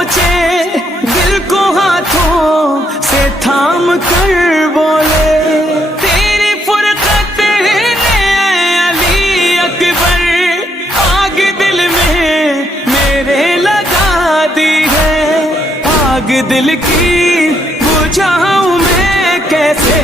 پہنچے دل کو ہاتھوں سے تھام کر بولے تیری فرقت نے علی اکبر آگ دل میں میرے لگا دی ہے، آگ دل کی بجھاؤں میں کیسے